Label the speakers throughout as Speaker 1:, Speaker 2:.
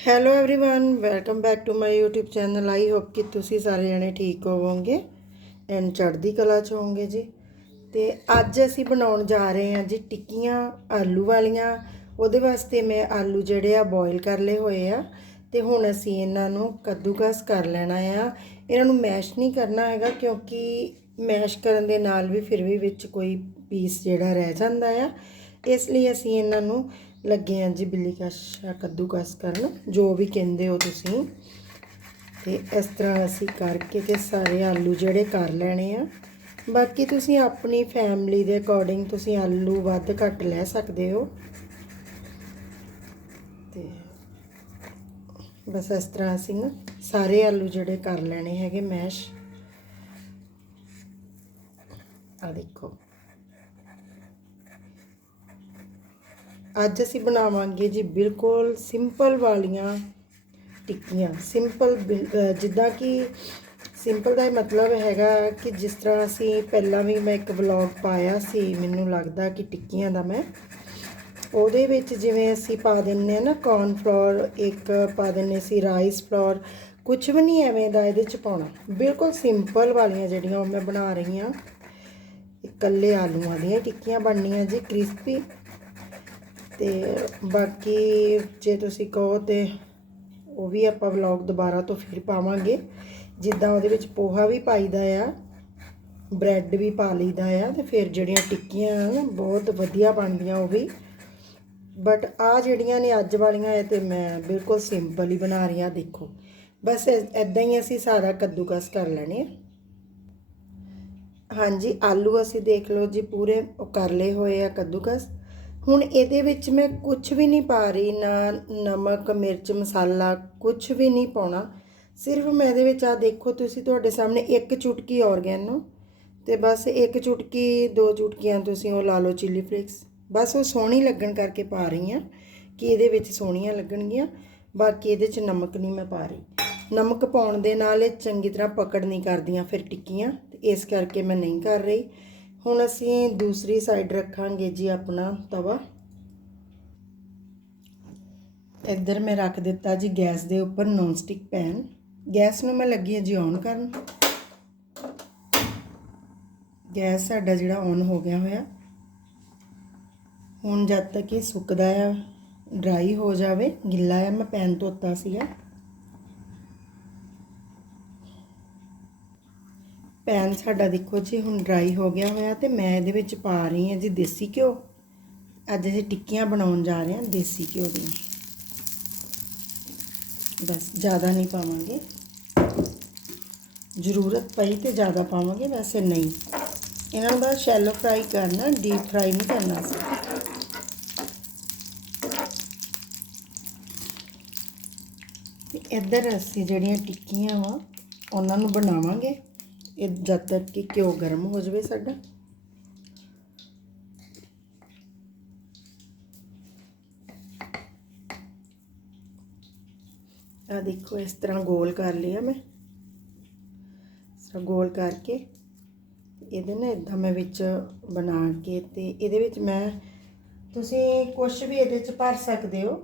Speaker 1: hello everyone welcome back to my YouTube channel I hope ਕਿ ਤੁਸੀਂ ਸਾਰੇ ਜਣੇ ਠੀਕ ਹੋਵੋਗੇ ਐਂਡ ਚੜ੍ਹਦੀ ਕਲਾ ਚ ਹੋਵੋਗੇ ਜੀ ਤੇ ਅੱਜ ਅਸੀਂ ਬਣਾਉਣ ਜਾ ਰਹੇ ਹਾਂ ਜੀ ਟਿੱਕੀਆਂ ਆਲੂ ਵਾਲੀਆਂ ਉਹਦੇ ਵਾਸਤੇ ਮੈਂ ਆਲੂ ਜਿਹੜੇ ਆ ਬੋਇਲ ਕਰ ਲਏ ਹੋਏ ਆ ਤੇ ਹੁਣ ਅਸੀਂ ਇਹਨਾਂ ਨੂੰ ਕੱਦੂਕਸ ਕਰ ਲੈਣਾ ਆ ਇਹਨਾਂ ਨੂੰ ਮੈਸ਼ ਨਹੀਂ ਕਰਨਾ ਹੈਗਾ ਕਿਉਂਕਿ ਮੈਸ਼ ਕਰਨ ਦੇ ਨਾਲ ਵੀ ਫਿਰ ਵੀ ਵਿੱਚ ਕੋਈ ਪੀਸ ਜਿਹੜਾ ਰਹਿ ਜਾਂਦਾ ਆ ਇਸ ਲਈ ਅਸੀਂ ਇਹਨਾਂ ਨੂੰ ਲੱਗੇ ਹਾਂ ਜੀ ਬਿੱਲੀ ਕਸ਼ਾ ਕੱਦੂਕਸ ਕਰਨ, ਜੋ ਵੀ ਕਹਿੰਦੇ ਹੋ ਤੁਸੀਂ। ਤੇ ਇਸ ਤਰ੍ਹਾਂ ਅਸੀਂ ਕਰਕੇ ਤੇ ਸਾਰੇ ਆਲੂ ਜਿਹੜੇ ਕਰ ਲੈਣੇ ਆ। ਬਾਕੀ ਤੁਸੀਂ ਆਪਣੀ ਫੈਮਿਲੀ ਦੇ ਅਕੋਰਡਿੰਗ ਤੁਸੀਂ ਆਲੂ ਵੱਧ ਘੱਟ ਲੈ ਸਕਦੇ ਹੋ। ਤੇ ਬਸ ਇਸ ਤਰ੍ਹਾਂ ਅਸੀਂ ਨਾ ਸਾਰੇ ਆਲੂ ਜਿਹੜੇ ਕਰ ਲੈਣੇ ਹੈਗੇ ਮੈਸ਼ ਆ ਦੇਖੋ। ਅੱਜ ਅਸੀਂ ਬਣਾਵਾਂਗੇ ਜੀ ਬਿਲਕੁਲ ਸਿੰਪਲ ਵਾਲੀਆਂ ਟਿੱਕੀਆਂ। ਸਿੰਪਲ ਬਿਲ- ਜਿੱਦਾਂ ਕਿ ਸਿੰਪਲ ਦਾ ਇਹ ਮਤਲਬ ਹੈਗਾ ਕਿ ਜਿਸ ਤਰ੍ਹਾਂ ਅਸੀਂ ਪਹਿਲਾਂ ਵੀ ਮੈਂ ਇੱਕ ਵਲੌਗ ਪਾਇਆ ਸੀ, ਮੈਨੂੰ ਲੱਗਦਾ ਕਿ ਟਿੱਕੀਆਂ ਦਾ ਮੈਂ। ਉਹਦੇ ਵਿੱਚ ਜਿਵੇਂ ਅਸੀਂ ਪਾ ਦਿੰਨੇ ਆ ਨਾ ਕੌਰਨ ਫਲੋਰ ਇੱਕ ਪਾ ਦਿੰਨੇ ਸੀ ਰਾਈਸ ਫਲੋਰ ਕੁਝ ਵੀ ਨਹੀਂ ਐਵੇਂ ਦਾ ਇਹਦੇ ਚ ਪਾਉਣਾ। ਬਿਲਕੁਲ ਸਿੰਪਲ ਵਾਲੀਆਂ ਜਿਹੜੀਆਂ ਉਹ ਮੈਂ ਬਣਾ ਰਹੀ ਹਾਂ। ਇਕੱਲੇ ਆਲੂਆਂ ਦੀਆਂ ਟਿੱਕੀਆਂ ਬਣਨੀਆਂ ਜੀ ਕ੍ਰਿਸਪੀ ਤੇ ਬਾਕੀ ਜੇ ਤੁਸੀਂ ਕਹੋ ਤੇ ਉਹ ਵੀ ਆਪਾਂ ਵਲੌਗ ਦੁਬਾਰਾ ਤੋਂ ਫਿਰ ਪਾਵਾਂਗੇ। ਜਿੱਦਾਂ ਉਹਦੇ ਵਿੱਚ ਪੋਹਾ ਵੀ ਪਾਈਦਾ ਆ ਬ੍ਰੈਡ ਵੀ ਪਾ ਲਈਦਾ ਆ ਤੇ ਫਿਰ ਜਿਹੜੀਆਂ ਟਿੱਕੀਆਂ ਆ ਬਹੁਤ ਵਧੀਆ ਬਣਦੀਆਂ ਉਹ ਵੀ। ਬਟ ਆ ਜਿਹੜੀਆਂ ਨੇ ਅੱਜ ਵਾਲੀਆਂ ਇਹ ਤੇ ਮੈਂ ਬਿਲਕੁਲ ਸਿੰਪਲ ਹੀ ਬਣਾ ਰਹੀ ਆ ਦੇਖੋ। ਬਸ ਐਦਾਂ ਹੀ ਅਸੀਂ ਸਾਰਾ ਕੱਦੂਕਸ ਕਰ ਲੈਣੇ ਹਾਂਜੀ, ਆਲੂ ਅਸੀਂ ਦੇਖ ਲਓ ਜੀ ਪੂਰੇ, ਉਹ ਕਰ ਲਏ ਹੋਏ ਆ ਕੱਦੂਕਸ। ਹੁਣ ਇਹਦੇ ਵਿੱਚ ਮੈਂ ਕੁਝ ਵੀ ਨਹੀਂ ਪਾ ਰਹੀ, ਨਾ ਨਮਕ, ਮਿਰਚ, ਮਸਾਲਾ ਕੁਝ ਵੀ ਨਹੀਂ ਪਾਉਣਾ। ਸਿਰਫ ਮੈਂ ਇਹਦੇ ਵਿੱਚ ਆ ਦੇਖੋ, ਤੁਸੀਂ ਤੁਹਾਡੇ ਸਾਹਮਣੇ ਇੱਕ ਚੁਟਕੀ ਔਰਗੈਨੋ ਤੇ ਬਸ ਇੱਕ ਚੁਟਕੀ, ਦੋ ਚੁਟਕੀਆਂ ਤੁਸੀਂ ਉਹ ਲਾ ਲਓ ਚਿੱਲੀ ਫਲੇਕਸ ਬਸ ਉਹ ਸੋਹਣੀ ਲੱਗਣ ਕਰਕੇ ਪਾ ਰਹੀ ਹਾਂ ਕਿ ਇਹਦੇ ਵਿੱਚ ਸੋਹਣੀਆਂ ਲੱਗਣਗੀਆਂ। ਬਾਕੀ ਇਹਦੇ 'ਚ ਨਮਕ ਨਹੀਂ ਮੈਂ ਪਾ ਰਹੀ। ਨਮਕ ਪਾਉਣ ਦੇ ਨਾਲ ਇਹ ਚੰਗੀ ਤਰ੍ਹਾਂ ਪਕੜ ਨਹੀਂ ਕਰਦੀਆਂ ਫਿਰ ਟਿੱਕੀਆਂ। ਤੇ ਇਸ ਕਰਕੇ ਮੈਂ ਨਹੀਂ ਕਰ ਰਹੀ। ਹੁਣ ਅਸੀਂ ਦੂਸਰੀ ਸਾਈਡ ਰੱਖਾਂਗੇ ਜੀ ਆਪਣਾ ਤਵਾ। ਇੱਧਰ ਮੈਂ ਰੱਖ ਦਿੱਤਾ ਜੀ ਗੈਸ ਦੇ ਉੱਪਰ ਨੌਨ ਸਟਿਕ ਪੈਨ ਗੈਸ ਨੂੰ ਮੈਂ ਲੱਗੀ ਹਾਂ ਜੀ ਔਨ ਕਰਨ। ਗੈਸ ਸਾਡਾ ਜਿਹੜਾ ਔਨ ਹੋ ਗਿਆ ਹੋਇਆ। ਹੁਣ ਜਦ ਤੱਕ ਇਹ ਸੁੱਕਦਾ ਆ ਡਰਾਈ ਹੋ ਜਾਵੇ, ਗਿੱਲਾ ਆ, ਮੈਂ ਪੈਨ ਧੋਤਾ ਸੀਗਾ। ਪੈਨ ਸਾਡਾ ਦੇਖੋ ਜੀ ਹੁਣ ਡਰਾਈ ਹੋ ਗਿਆ ਹੋਇਆ ਤੇ ਮੈਂ ਇਹਦੇ ਵਿੱਚ ਪਾ ਰਹੀ ਹਾਂ ਜੀ ਦੇਸੀ ਘਿਓ। ਅੱਜ ਅਸੀਂ ਟਿੱਕੀਆਂ ਬਣਾਉਣ ਜਾ ਰਹੇ ਹਾਂ ਦੇਸੀ ਘਿਓ ਦੀਆਂ। ਬਸ ਜ਼ਿਆਦਾ ਨਹੀਂ ਪਾਵਾਂਗੇ। ਜ਼ਰੂਰਤ ਪਈ ਤੇ ਜ਼ਿਆਦਾ ਪਾਵਾਂਗੇ, ਵੈਸੇ ਨਹੀਂ। ਇਹਨਾਂ ਦਾ ਸ਼ੈਲੋ ਫਰਾਈ ਕਰਨਾ ਡੀਪ ਫਰਾਈ ਨਹੀਂ ਕਰਨਾ ਸੀ ਤੇ ਇੱਧਰ ਅਸੀਂ ਜਿਹੜੀਆਂ ਟਿੱਕੀਆਂ ਵਾ, ਉਹਨਾਂ ਨੂੰ ਬਣਾਵਾਂਗੇ। ਇਹ ਜਦ ਤੱਕ ਕਿ ਘਿਓ ਗਰਮ ਹੋ ਜਾਵੇ ਸਾਡਾ। ਆ ਦੇਖੋ, ਇਸ ਤਰ੍ਹਾਂ ਗੋਲ ਕਰ ਲਿਆ ਮੈਂ। ਇਸ ਤਰ੍ਹਾਂ ਗੋਲ ਕਰਕੇ ਇਹਦੇ ਨਾਲ ਇਦਾਂ ਮੈਂ ਵਿੱਚ ਬਣਾ ਕੇ ਤੇ ਇਹਦੇ ਵਿੱਚ ਮੈਂ, ਤੁਸੀਂ ਕੁਝ ਵੀ ਇਹਦੇ ਚ ਭਰ ਸਕਦੇ ਹੋ।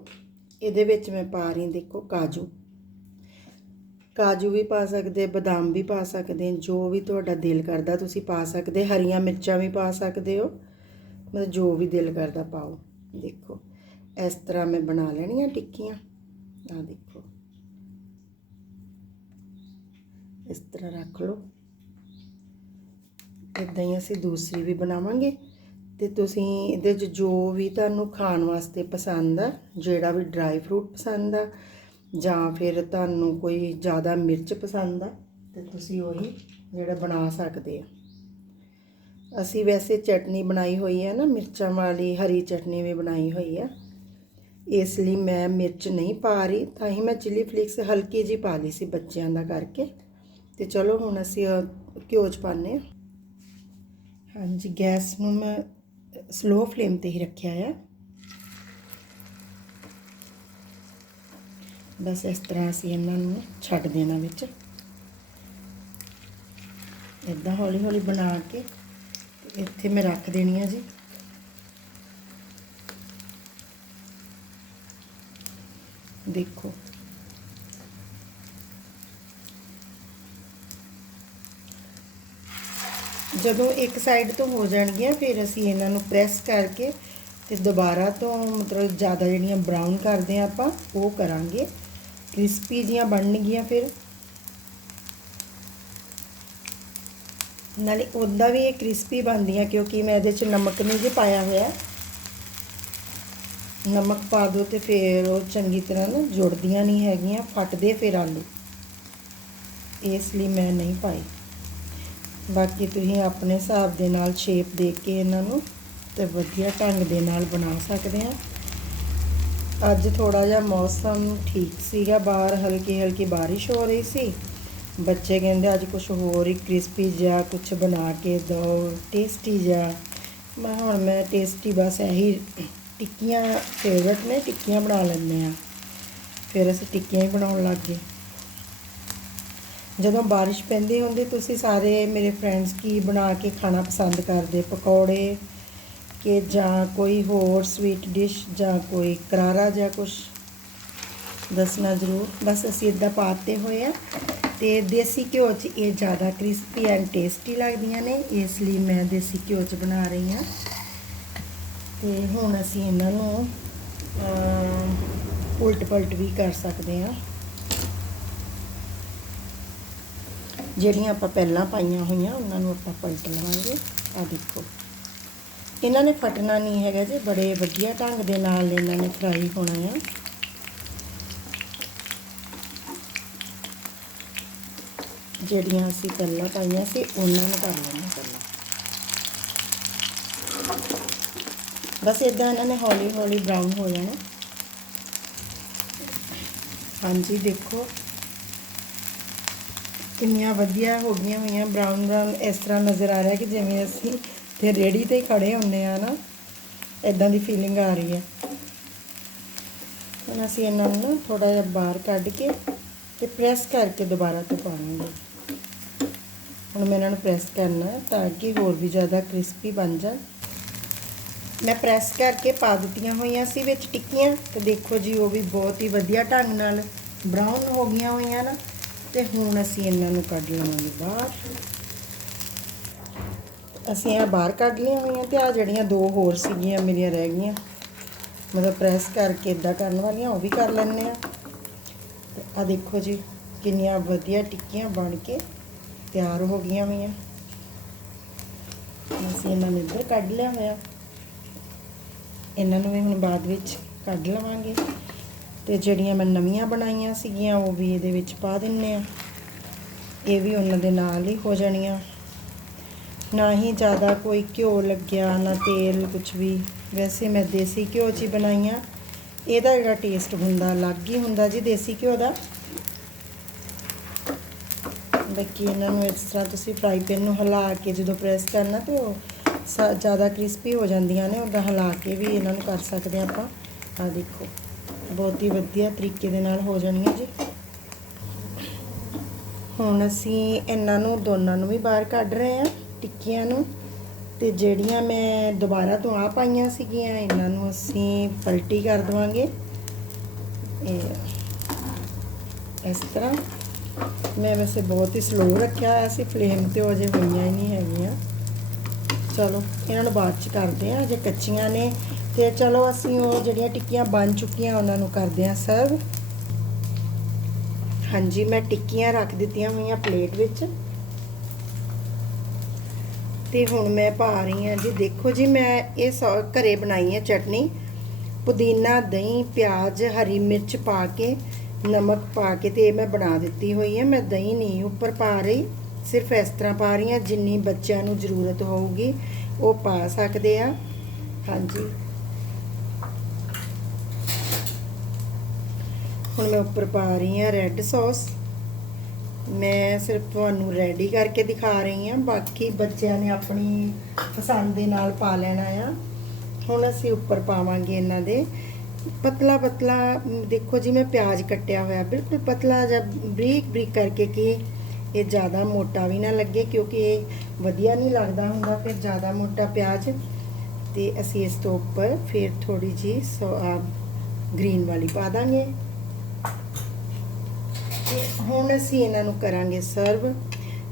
Speaker 1: ਇਹਦੇ ਵਿੱਚ ਮੈਂ ਪਾ ਰਹੀ ਦੇਖੋ, ਕਾਜੂ। ਕਾਜੂ ਵੀ ਪਾ ਸਕਦੇ, ਬਦਾਮ ਵੀ ਪਾ ਸਕਦੇ, ਜੋ ਵੀ ਤੁਹਾਡਾ ਦਿਲ ਕਰਦਾ ਤੁਸੀਂ ਪਾ ਸਕਦੇ, ਹਰੀਆਂ ਮਿਰਚਾਂ ਵੀ ਪਾ ਸਕਦੇ ਹੋ। ਮਤਲਬ ਜੋ ਵੀ ਦਿਲ ਕਰਦਾ ਪਾਓ। ਦੇਖੋ, ਇਸ ਤਰ੍ਹਾਂ ਮੈਂ ਬਣਾ ਲੈਣੀਆਂ ਟਿੱਕੀਆਂ। ਆ ਦੇਖੋ। ਇਸ ਤਰ੍ਹਾਂ ਰੱਖ ਲਓ। ਇਦਾਂ ਹੀ ਅਸੀਂ ਦੂਸਰੀ ਵੀ ਬਣਾਵਾਂਗੇ। ਤੇ ਤੁਸੀਂ ਇਹਦੇ 'ਚ ਜੋ ਵੀ ਤੁਹਾਨੂੰ ਖਾਣ ਵਾਸਤੇ ਪਸੰਦ ਆ, ਜਿਹੜਾ ਵੀ ਡਰਾਈ ਫਰੂਟ ਪਸੰਦ ਆ ਜਾਂ ਫਿਰ ਤੁਹਾਨੂੰ ਕੋਈ ਜ਼ਿਆਦਾ ਮਿਰਚ ਪਸੰਦ ਆ, ਤੇ ਤੁਸੀਂ ਉਹੀ ਜਿਹੜਾ ਬਣਾ ਸਕਦੇ ਆ। ਅਸੀਂ ਵੈਸੇ ਚਟਨੀ ਬਣਾਈ ਹੋਈ ਹੈ ਨਾ, ਮਿਰਚਾਂ ਵਾਲੀ ਹਰੀ ਚਟਨੀ ਵੀ ਬਣਾਈ ਹੋਈ ਆ। ਇਸ ਲਈ ਮੈਂ ਮਿਰਚ ਨਹੀਂ ਪਾ ਰਹੀ, ਤਾਂ ਹੀ ਮੈਂ ਚਿੱਲੀ ਫਲੇਕਸ ਹਲਕੀ ਜੀ ਪਾ ਲਈ ਸੀ ਬੱਚਿਆਂ ਦਾ ਕਰਕੇ। ਤੇ ਚਲੋ ਹੁਣ ਅਸੀਂ ਘਿਓ ਚ ਪਾਣੇ ਆ। ਹਾਂਜੀ, ਗੈਸ ਨੂੰ ਮੈਂ ਸਲੋ ਫਲੇਮ ਤੇ ਹੀ ਰੱਖਿਆ ਆ। ਬਸ ਇਸ ਤਰ੍ਹਾਂ ਅਸੀਂ ਇਹਨਾਂ ਨੂੰ ਛੱਡ ਦੇਣਾ ਵਿੱਚ। ਇਦਾਂ ਹੌਲੀ ਹੌਲੀ ਬਣਾ ਕੇ ਇੱਥੇ ਮੈਂ ਰੱਖ ਦੇਣੀ ਆ ਜੀ। ਦੇਖੋ। ਜਦੋਂ ਇੱਕ ਸਾਈਡ ਤੋਂ ਹੋ ਜਾਣਗੀਆਂ, ਫਿਰ ਅਸੀਂ ਇਹਨਾਂ ਨੂੰ ਪ੍ਰੈਸ ਕਰਕੇ ਤੇ ਦੁਬਾਰਾ ਤੋਂ ਮਤਲਬ ਜ਼ਿਆਦਾ ਜਿਹੜੀਆਂ ਬਰਾਊਨ ਕਰਦੇ ਆ ਆਪਾਂ, ਉਹ ਕਰਾਂਗੇ। ਕ੍ਰਿਸਪੀ ਜੀਆਂ ਬਣਨਗੀਆਂ ਫਿਰ। ਨਾਲੇ ਉਹਦਾ ਵੀ ਇਹ ਕ੍ਰਿਸਪੀ ਬਣਦੀਆਂ ਕਿਉਂਕਿ ਮੈਂ ਇਹਦੇ ਚ ਨਮਕ ਨਹੀਂ ਜੀ ਪਾਇਆ ਹੋਇਆ। ਨਮਕ ਪਾ ਦੋ ਤੇ ਫਿਰ ਉਹ ਚੰਗੀ ਤਰ੍ਹਾਂ ਨਾ ਜੁੜਦੀਆਂ ਨਹੀਂ ਹੈਗੀਆਂ, ਫਟਦੇ ਫਿਰ ਆਲੂ। ਇਸ ਲਈ ਮੈਂ ਨਹੀਂ ਪਾਈ। ਬਾਕੀ ਤੁਸੀਂ ਆਪਣੇ ਹਿਸਾਬ ਦੇ ਨਾਲ ਸ਼ੇਪ ਦੇ ਕੇ ਇਹਨਾਂ ਨੂੰ ਤੇ ਵਧੀਆ ਢੰਗ ਦੇ ਨਾਲ ਬਣਾ ਸਕਦੇ ਆ। ਅੱਜ ਥੋੜਾ ਜਿਹਾ ਮੌਸਮ ਠੀਕ ਸੀਗਾ, ਬਾਹਰ ਹਲਕੀ ਹਲਕੀ ਬਾਰਿਸ਼ ਹੋ ਰਹੀ ਸੀ। ਬੱਚੇ ਕਹਿੰਦੇ ਅੱਜ ਕੁਝ ਹੋਰ ਹੀ ਕ੍ਰਿਸਪੀ ਜਿਹਾ ਕੁਝ ਬਣਾ ਕੇ ਦਿਓ ਟੇਸਟੀ ਜਿਹਾ। ਮੈਂ ਹੁਣ ਮੈਂ ਟੇਸਟੀ ਬਸ ਇਹੀ ਟਿੱਕੀਆਂ ਫੇਵਰਟ ਨੇ, ਟਿੱਕੀਆਂ ਬਣਾ ਲੈਂਦੇ ਆ ਫਿਰ ਅਸੀਂ ਟਿੱਕੀਆਂ ਹੀ ਬਣਾਉਣ ਲੱਗ ਗਏ। ਜਦੋਂ ਬਾਰਿਸ਼ ਪੈਂਦੀ ਹੁੰਦੀ, ਤੁਸੀਂ ਸਾਰੇ ਮੇਰੇ ਫਰੈਂਡਸ ਕੀ ਬਣਾ ਕੇ ਖਾਣਾ ਪਸੰਦ ਕਰਦੇ? ਪਕੌੜੇ ਕਿ ਜਾਂ ਕੋਈ ਹੋਰ ਸਵੀਟ ਡਿਸ਼ ਜਾਂ ਕੋਈ ਕਰਾਰਾ ਜਾਂ ਕੁਝ ਦੱਸਣਾ ਜ਼ਰੂਰ। ਬਸ ਅਸੀਂ ਇਦਾਂ ਪਾਤੇ ਹੋਏ ਆ ਤੇ ਦੇਸੀ ਘਿਓ 'ਚ ਇਹ ਜ਼ਿਆਦਾ ਕ੍ਰਿਸਪੀ ਐਂਡ ਟੇਸਟੀ ਲੱਗਦੀਆਂ ਨੇ, ਇਸ ਲਈ ਮੈਂ ਦੇਸੀ ਘਿਓ 'ਚ ਬਣਾ ਰਹੀ ਹਾਂ। ਤੇ ਹੁਣ ਅਸੀਂ ਇਹਨਾਂ ਨੂੰ ਉਲਟ ਪਲਟ ਵੀ ਕਰ ਸਕਦੇ ਹਾਂ। ਜਿਹੜੀਆਂ ਆਪਾਂ ਪਹਿਲਾਂ ਪਾਈਆਂ ਹੋਈਆਂ, ਉਹਨਾਂ ਨੂੰ ਆਪਾਂ ਪਲਟ ਲਵਾਂਗੇ। ਆ ਦੇਖੋ। ਇਹਨਾਂ ਨੇ ਫਟਣਾ ਨਹੀਂ ਹੈਗਾ ਜੀ, ਬੜੇ ਵਧੀਆ ਢੰਗ ਦੇ ਨਾਲ ਇਹਨਾਂ ਨੇ ਫਰਾਈ ਹੋਣਾ ਆ। ਜਿਹੜੀਆਂ ਅਸੀਂ ਪਹਿਲਾਂ ਪਾਈਆਂ ਸੀ, ਉਹਨਾਂ ਨੂੰ ਕਰ ਲੈਣਾ ਪਹਿਲਾਂ। ਬਸ ਇਦਾਂ ਇਹਨਾਂ ਨੇ ਹੌਲੀ ਹੌਲੀ ਬਰਾਊਨ ਹੋ ਜਾਣਾ। ਹਾਂਜੀ, ਦੇਖੋ। ਕਿੰਨੀਆਂ ਵਧੀਆ ਹੋ ਗਈਆਂ ਹੋਈਆਂ ਬਰਾਊਨ ਬਰਾਊਨ ਇਸ ਤਰ੍ਹਾਂ ਨਜ਼ਰ ਆ ਰਿਹਾ ਕਿ ਜਿਵੇਂ ਅਸੀਂ ਤੇ ਰੇੜੀ ਤੇ ਹੀ ਖੜੇ ਹੁੰਨੇ ਆ ਨਾ ਇਦਾਂ ਦੀ ਫੀਲਿੰਗ ਆ ਰਹੀ ਹੈ। ਹੁਣ ਅਸੀਂ ਇਹਨਾਂ ਨੂੰ ਨਾ ਥੋੜਾ ਜਿਹਾ ਬਾਹਰ ਕੱਢ ਕੇ ਤੇ ਪ੍ਰੈਸ ਕਰਕੇ ਦੁਬਾਰਾ ਤੋਂ ਪਾਵਾਂਗੇ। ਹੁਣ ਮੈਂ ਇਹਨਾਂ ਨੂੰ ਪ੍ਰੈਸ ਕਰਨਾ ਤਾਂ ਕਿ ਹੋਰ ਵੀ ਜ਼ਿਆਦਾ ਕ੍ਰਿਸਪੀ ਬਣ ਜਾਣ। ਮੈਂ ਪ੍ਰੈਸ ਕਰਕੇ ਪਾ ਦਿੱਤੀਆਂ ਹੋਈਆਂ ਸੀ ਵਿੱਚ ਟਿੱਕੀਆਂ ਤੇ ਦੇਖੋ ਜੀ, ਉਹ ਵੀ ਬਹੁਤ ਹੀ ਵਧੀਆ ਢੰਗ ਨਾਲ ਬਰਾਊਨ ਹੋ ਗਈਆਂ ਹੋਈਆਂ ਨਾ। ਤੇ ਹੁਣ ਅਸੀਂ ਇਹਨਾਂ ਨੂੰ ਕੱਢ ਲਵਾਂਗੇ ਬਾਹਰ। ਅਸੀਂ ਇਹ ਬਾਹਰ ਕੱਢ ਲਈਆਂ ਹੋਈਆਂ ਤੇ ਆ ਜਿਹੜੀਆਂ ਦੋ ਹੋਰ ਸੀਗੀਆਂ ਮੇਰੀਆਂ ਰਹਿ ਗਈਆਂ। ਮਤਲਬ ਪ੍ਰੈਸ ਕਰਕੇ ਇਦਾਂ ਕਰਨ ਵਾਲੀਆਂ, ਉਹ ਵੀ ਕਰ ਲੈਣੇ ਆ। ਤੇ ਆ ਦੇਖੋ ਜੀ, ਕਿੰਨੀਆਂ ਵਧੀਆ ਟਿੱਕੀਆਂ ਬਣ ਕੇ ਤਿਆਰ ਹੋ ਗਈਆਂ ਹੋਈਆਂ। ਅਸੀਂ ਇਹਨਾਂ ਨੂੰ ਇੱਧਰ ਕੱਢ ਲਿਆ ਹੋਇਆ। ਇਹਨਾਂ ਨੂੰ ਵੀ ਹੁਣ ਬਾਅਦ ਵਿੱਚ ਕੱਢ ਲਵਾਂਗੇ। ਤੇ ਜਿਹੜੀਆਂ ਮੈਂ ਨਵੀਆਂ ਬਣਾਈਆਂ ਸੀਗੀਆਂ, ਉਹ ਵੀ ਇਹਦੇ ਵਿੱਚ ਪਾ ਦਿੰਨੇ ਆ। ਇਹ ਵੀ ਉਹਨਾਂ ਦੇ ਨਾਲ ਹੀ ਹੋ ਜਾਣੀਆਂ। ਨਾ ਹੀ ਜ਼ਿਆਦਾ ਕੋਈ ਘਿਓ ਲੱਗਿਆ, ਨਾ ਤੇਲ ਕੁਝ ਵੀ। ਵੈਸੇ ਮੈਂ ਦੇਸੀ ਘਿਓ 'ਚ ਹੀ ਬਣਾਈਆਂ। ਇਹਦਾ ਜਿਹੜਾ ਟੇਸਟ ਹੁੰਦਾ, ਅਲੱਗ ਹੀ ਹੁੰਦਾ ਜੀ ਦੇਸੀ ਘਿਓ ਦਾ। ਬਾਕੀ ਇਹਨਾਂ ਨੂੰ ਇਸ ਤਰ੍ਹਾਂ ਤੁਸੀਂ ਫਰਾਈ ਪੈਨ ਨੂੰ ਹਿਲਾ ਕੇ ਜਦੋਂ ਪ੍ਰੈਸ ਕਰਨਾ ਤੇ ਉਹ ਸ- ਜ਼ਿਆਦਾ ਕ੍ਰਿਸਪੀ ਹੋ ਜਾਂਦੀਆਂ ਨੇ ਉਹਦਾ ਹਿਲਾ ਕੇ ਵੀ ਇਹਨਾਂ ਨੂੰ ਕਰ ਸਕਦੇ ਹਾਂ ਆਪਾਂ। ਆ ਦੇਖੋ, ਬਹੁਤ ਹੀ ਵਧੀਆ ਤਰੀਕੇ ਦੇ ਨਾਲ ਹੋ ਜਾਣਗੀਆਂ ਜੀ। ਹੁਣ ਅਸੀਂ ਇਹਨਾਂ ਨੂੰ ਦੋਨਾਂ ਨੂੰ ਵੀ ਬਾਹਰ ਕੱਢ ਰਹੇ ਹਾਂ। ਟਿੱਕੀਆਂ ਨੂੰ ਤੇ ਜਿਹੜੀਆਂ ਮੈਂ ਦੁਬਾਰਾ ਤੋਂ ਆ ਪਾਈਆਂ ਸੀਗੀਆਂ, ਇਹਨਾਂ ਨੂੰ ਅਸੀਂ ਪਲਟੀ ਕਰ ਦਵਾਂਗੇ। ਇਹ ਇਸ ਤਰ੍ਹਾਂ ਮੈਂ ਵੈਸੇ ਬਹੁਤ ਹੀ ਸਲੋ ਰੱਖਿਆ ਹੋਇਆ ਸੀ ਫਲੇਮ ਤੇ ਉਹ ਅਜੇ ਹੋਈਆਂ ਹੀ ਨਹੀਂ ਹੈਗੀਆਂ। ਚਲੋ, ਇਹਨਾਂ ਨੂੰ ਬਾਅਦ ਚ ਕਰਦੇ ਆ ਜੇ ਕੱਚੀਆਂ ਨੇ। ਤੇ ਚਲੋ, ਅਸੀਂ ਉਹ ਜਿਹੜੀਆਂ ਟਿੱਕੀਆਂ ਬਣ ਚੁੱਕੀਆਂ, ਉਹਨਾਂ ਨੂੰ ਕਰਦੇ ਆ ਸਰਵ ਹਾਂਜੀ, ਮੈਂ ਟਿੱਕੀਆਂ ਰੱਖ ਦਿੱਤੀਆਂ ਹੋਈਆਂ ਪਲੇਟ ਵਿੱਚ। ਤੇ ਹੁਣ ਮੈਂ ਪਾ ਰਹੀ ਹਾਂ ਜੀ। ਦੇਖੋ ਜੀ, ਮੈਂ ਇਹ ਸੌ- ਘਰੇ ਬਣਾਈ ਹੈ ਚਟਨੀ। ਪੁਦੀਨਾ, ਦਹੀਂ, ਪਿਆਜ਼, ਹਰੀ ਮਿਰਚ ਪਾ ਕੇ, ਨਮਕ ਪਾ ਕੇ ਤੇ ਇਹ ਮੈਂ ਬਣਾ ਦਿੱਤੀ ਹੋਈ ਹੈ। ਮੈਂ ਦਹੀਂ ਨਹੀਂ ਉੱਪਰ ਪਾ ਰਹੀ, ਸਿਰਫ ਇਸ ਤਰ੍ਹਾਂ ਪਾ ਰਹੀ ਹਾਂ, ਜਿੰਨੀ ਬੱਚਿਆਂ ਨੂੰ ਜ਼ਰੂਰਤ ਹੋਊਗੀ, ਉਹ ਪਾ ਸਕਦੇ ਆ। ਹਾਂਜੀ। ਹੁਣ ਮੈਂ ਉੱਪਰ ਪਾ ਰਹੀ ਹਾਂ ਰੈੱਡ ਸੌਸ। ਮੈਂ ਸਿਰਫ ਤੁਹਾਨੂੰ ਰੈਡੀ ਕਰਕੇ ਦਿਖਾ ਰਹੀ ਹਾਂ, ਬਾਕੀ ਬੱਚਿਆਂ ਨੇ ਆਪਣੀ ਪਸੰਦ ਦੇ ਨਾਲ ਪਾ ਲੈਣਾ ਆ। ਹੁਣ ਅਸੀਂ ਉੱਪਰ ਪਾਵਾਂਗੇ ਇਹਨਾਂ ਦੇ। ਪਤਲਾ ਪਤਲਾ, ਦੇਖੋ ਜੀ, ਮੈਂ ਪਿਆਜ਼ ਕੱਟਿਆ ਹੋਇਆ, ਬਿਲਕੁਲ ਪਤਲਾ ਜਿਹਾ ਬਰੀਕ ਬਰੀਕ ਕਰਕੇ ਕਿ ਇਹ ਜ਼ਿਆਦਾ ਮੋਟਾ ਵੀ ਨਾ ਲੱਗੇ, ਕਿਉਂਕਿ ਇਹ ਵਧੀਆ ਨਹੀਂ ਲੱਗਦਾ ਹੁੰਦਾ, ਫਿਰ ਜ਼ਿਆਦਾ ਮੋਟਾ ਪਿਆਜ਼। ਤੇ ਅਸੀਂ ਇਸ ਤੋਂ ਉੱਪਰ ਫਿਰ ਥੋੜੀ ਜੀ ਗ੍ਰੀਨ ਵਾਲੀ ਪਾ ਦਾਂਗੇ। ਤੇ ਹੁਣ ਅਸੀਂ ਇਹਨਾਂ ਨੂੰ ਕਰਾਂਗੇ ਸਰਵ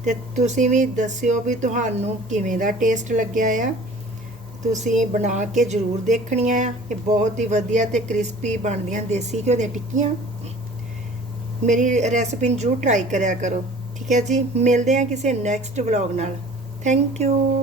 Speaker 1: ਤੇ ਤੁਸੀਂ ਵੀ ਦੱਸਿਓ ਵੀ ਤੁਹਾਨੂੰ ਕਿਵੇਂ ਦਾ ਟੇਸਟ ਲੱਗਿਆ ਆ। ਤੁਸੀਂ ਬਣਾ ਕੇ ਜ਼ਰੂਰ ਦੇਖਣੀਆਂ ਆ। ਇਹ ਬਹੁਤ ਹੀ ਵਧੀਆ ਤੇ ਕ੍ਰਿਸਪੀ ਬਣਦੀਆਂ ਦੇਸੀ ਘਿਓ ਦੀਆਂ ਟਿੱਕੀਆਂ। ਮੇਰੀ ਰੈਸਪੀ ਨੂੰ ਜ਼ਰੂਰ ਟਰਾਈ ਕਰਿਆ ਕਰੋ। ਠੀਕ ਹੈ ਜੀ, ਮਿਲਦੇ ਹਾਂ ਕਿਸੇ ਨੈਕਸਟ ਵਲੌਗ ਨਾਲ। Thank you